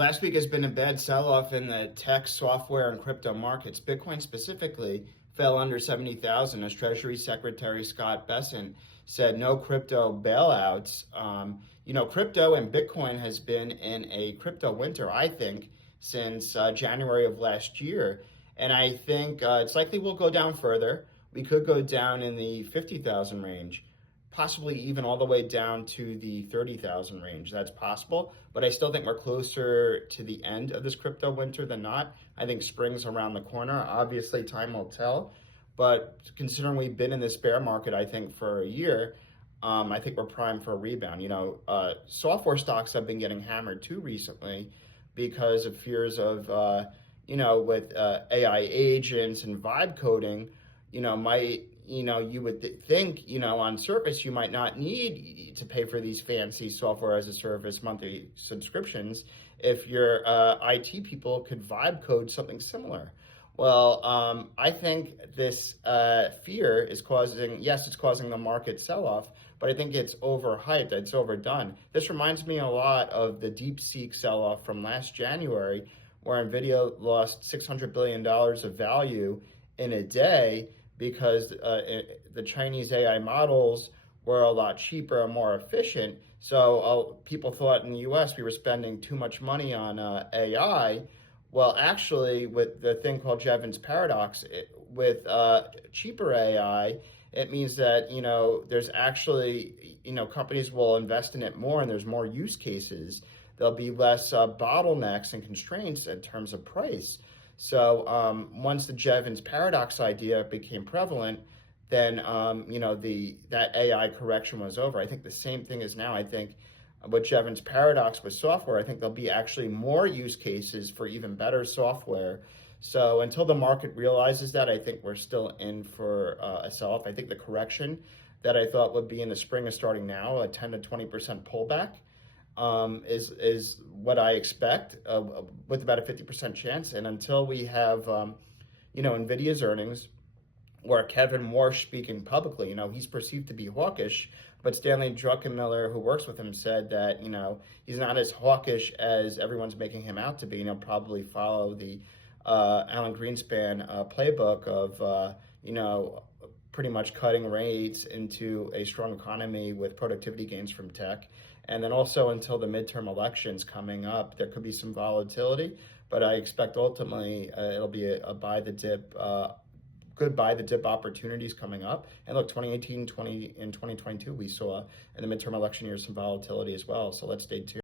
last week has been a bad sell-off in the tech, software, and crypto markets. Bitcoin specifically fell under 70,000 as Treasury Secretary Scott Bessent said no crypto bailouts. Crypto and Bitcoin has been in a crypto winter, I think, since January of last year. And I think it's likely we'll go down further. We could go down in the 50,000 range, possibly even all the way down to the 30,000 range. That's possible, but I still think we're closer to the end of this crypto winter than not. I think spring's around the corner. Obviously, time will tell, but considering we've been in this bear market, I think for a year, I think we're primed for a rebound. Software stocks have been getting hammered too recently because of fears of, with AI agents and vibe coding, you would think, on surface, you might not need to pay for these fancy software as a service monthly subscriptions if your IT people could vibe code something similar. Well, I think this fear is it's causing the market sell-off, but I think it's overhyped, it's overdone. This reminds me a lot of the Deepseek sell-off from last January, where NVIDIA lost $600 billion of value in a day because the Chinese AI models were a lot cheaper and more efficient. So people thought in the US we were spending too much money on AI. Well, actually, with the thing called Jevons paradox, with cheaper AI, it means that, there's actually, companies will invest in it more and there's more use cases. There'll be less bottlenecks and constraints in terms of price. So once the Jevons paradox idea became prevalent, then that AI correction was over. I think the same thing is now. I think with Jevons paradox with software, I think there'll be actually more use cases for even better software. So until the market realizes that, I think we're still in for a sell-off. I think the correction that I thought would be in the spring is starting now, a 10 to 20% pullback. Is what I expect with about a 50% chance. And until we have, NVIDIA's earnings, where Kevin Warsh speaking publicly, he's perceived to be hawkish, but Stanley Druckenmiller, who works with him, said that, he's not as hawkish as everyone's making him out to be, and he'll probably follow the Alan Greenspan playbook of, pretty much cutting rates into a strong economy with productivity gains from tech. And then also until the midterm elections coming up, there could be some volatility, but I expect ultimately it'll be a buy the dip, good buy the dip opportunities coming up. And look, 2018, and 2022, we saw in the midterm election years some volatility as well. So let's stay tuned.